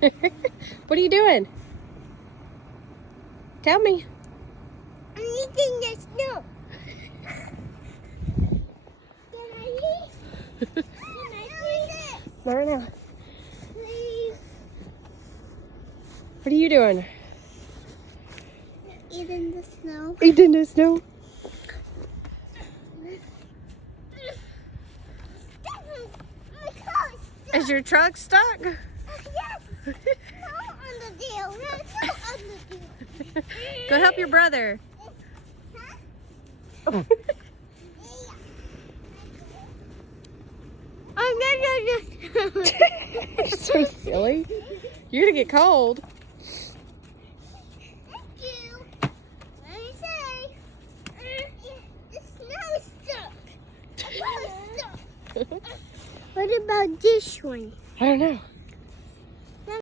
What are you doing? Tell me. I'm eating the snow. Can I eat? Can I eat it? No, no. Please. What are you doing? Eating the snow. Eating the snow. My car is stuck. Is your truck stuck? Yes. No on the deal. No on the deal. Go help your brother. Huh? I'm not You're so silly. You're gonna get cold. Thank you. Let me say, the snow is stuck. The car is stuck. What about this one? I don't know.